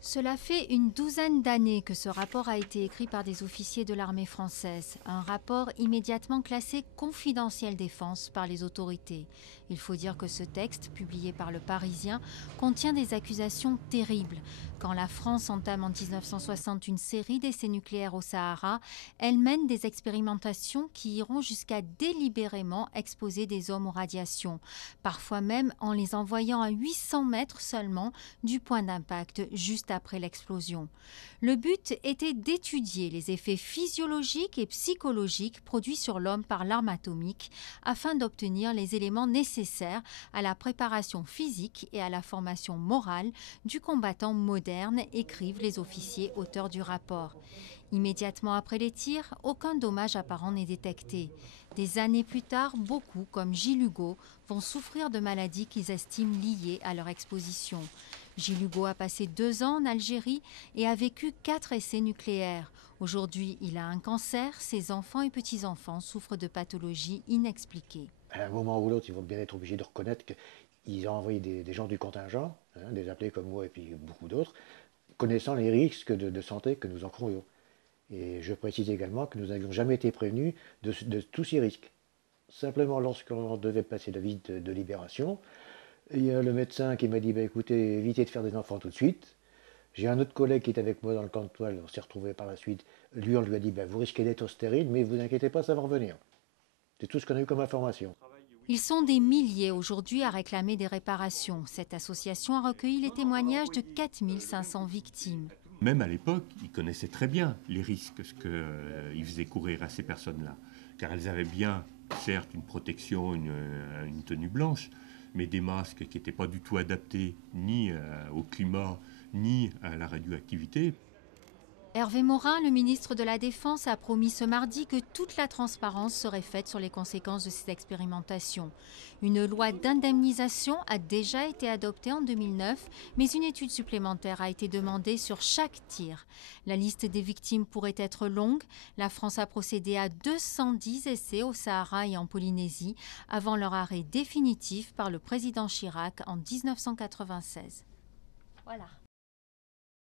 Cela fait une douzaine d'années que ce rapport a été écrit par des officiers de l'armée française. Un rapport immédiatement classé confidentiel défense par les autorités. Il faut dire que ce texte, publié par Le Parisien, contient des accusations terribles. Quand la France entame en 1960 une série d'essais nucléaires au Sahara, elle mène des expérimentations qui iront jusqu'à délibérément exposer des hommes aux radiations, parfois même en les envoyant à 800 mètres seulement du point d'impact juste après l'explosion. Le but était d'étudier les effets physiologiques et psychologiques produits sur l'homme par l'arme atomique afin d'obtenir les éléments nécessaires à la préparation physique et à la formation morale du combattant moderne, écrivent les officiers auteurs du rapport. Immédiatement après les tirs, aucun dommage apparent n'est détecté. Des années plus tard, beaucoup, comme Gilles Hugo, vont souffrir de maladies qu'ils estiment liées à leur exposition. Gilles Hugo a passé 2 ans en Algérie et a vécu 4 essais nucléaires. Aujourd'hui, il a un cancer, ses enfants et petits-enfants souffrent de pathologies inexpliquées. À un moment ou l'autre, ils vont bien être obligés de reconnaître qu'ils ont envoyé des gens du contingent, des appelés comme moi et puis beaucoup d'autres, connaissant les risques de santé que nous encourions. Et je précise également que nous n'avions jamais été prévenus de tous ces risques. Simplement, lorsqu'on devait passer la visite de libération, il y a le médecin qui m'a dit écoutez, évitez de faire des enfants tout de suite. J'ai un autre collègue qui est avec moi dans le camp de toile, on s'est retrouvé par la suite. Lui, on lui a dit vous risquez d'être stérile, mais vous inquiétez pas, ça va revenir. C'est tout ce qu'on a eu comme information. Ils sont des milliers aujourd'hui à réclamer des réparations. Cette association a recueilli les témoignages de 4500 victimes. Même à l'époque, ils connaissaient très bien les risques qu'ils faisaient courir à ces personnes-là. Car elles avaient bien, certes, une protection, une tenue blanche, mais des masques qui n'étaient pas du tout adaptés ni au climat, ni à la radioactivité. Hervé Morin, le ministre de la Défense, a promis ce mardi que toute la transparence serait faite sur les conséquences de ces expérimentations. Une loi d'indemnisation a déjà été adoptée en 2009, mais une étude supplémentaire a été demandée sur chaque tir. La liste des victimes pourrait être longue. La France a procédé à 210 essais au Sahara et en Polynésie avant leur arrêt définitif par le président Chirac en 1996. Voilà.